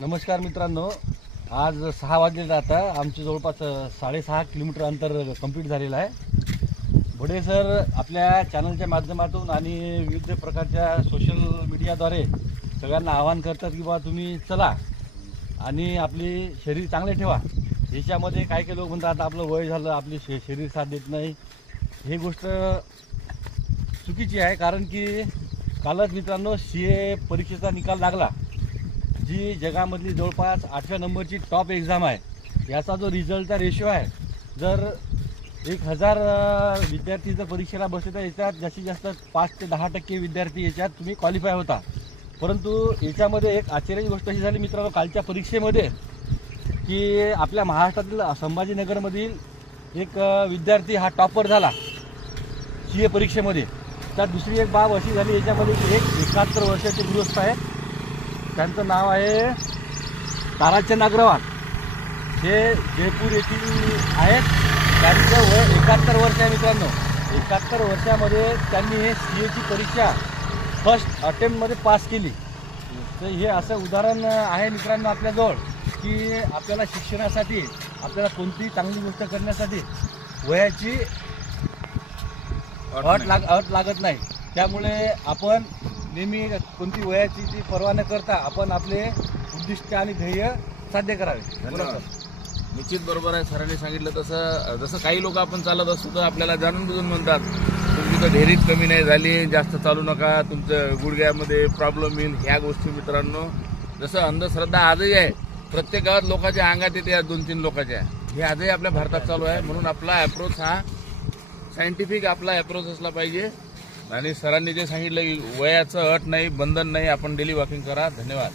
नमस्कार मित्रांनो, आज 6 वाजले आता आमचे जवळपास 6.5 किलोमीटर अंतर कंप्लीट झालेलं आहे। भोडे सर आपल्या चॅनलच्या माध्यमातून आणि विविध प्रकारच्या सोशल मीडियाद्वारे सगळ्यांना आवाहन करतात की बाबा तुम्ही चला आणि आपली शरीर चांगले ठेवा। याच्यामध्ये काही काही लोक म्हणतात आपलं वय झालं, आपली शरीर साथ देत नाही। ही गोष्ट चुकीची आहे, कारण की कालच मित्रांनो CA परीक्षेचा निकाल लागला, जी जगामधली जवळपास 8व्या नंबरची टॉप एक्झाम आहे। याचा जो रिझल्टचा रेशो आहे, जर 1000 विद्यार्थी जर परीक्षेला बसले तर याच्यात जास्तीत जास्त 5 ते 10% विद्यार्थी याच्यात तुम्ही क्वालिफाय होता। परंतु याच्यामध्ये एक आश्चर्याची गोष्ट अशी झाली मित्रांनो, कालच्या परीक्षेमध्ये की आपल्या महाराष्ट्रातील संभाजीनगरमधील एक विद्यार्थी हा टॉपर झाला CA परीक्षेमध्ये। तर दुसरी एक बाब अशी झाली याच्यामध्ये की एक 71 वर्षाचे गृहस्थ आहेत, त्यांचं नाव आहे ताराचंद अग्रवाल। हे जयपूर येथील आहेत। त्यांचं वय 71 वर्ष आहे मित्रांनो। 71 वर्षामध्ये त्यांनी हे CAची परीक्षा फर्स्ट अटेम्प्टमध्ये पास केली। तर हे असं उदाहरण आहे मित्रांनो आपल्याजवळ की आपल्याला शिक्षणासाठी, आपल्याला कोणतीही चांगली गोष्ट करण्यासाठी वयाची अट लागत नाही। त्यामुळे आपण नेहमी कोणती वयाची ती पर्वा न करता आपण आपले उद्दिष्ट आणि ध्येय साध्य करावे। निश्चित बरोबर आहे, सरांनी सांगितलं तसं। जसं काही लोक आपण चालत असतो तर आपल्याला जाणून बुजून म्हणतात तुमची तर ढेरीच कमी नाही झाली, जास्त चालू नका, तुमचं गुडघ्यामध्ये प्रॉब्लेम येईल। ह्या गोष्टी मित्रांनो, जसं अंधश्रद्धा आजही आहे, प्रत्येक गावात लोकांच्या अंगात येते, या 2-3 लोकांच्या, हे आजही आपल्या भारतात चालू आहे। म्हणून आपला अप्रोच हा सायंटिफिक आपला अप्रोच असला पाहिजे। आणि सरांनी जे सांगितलं की वयाचं अट नाही, बंधन नाही, आपण डेली वॉकिंग करा। धन्यवाद।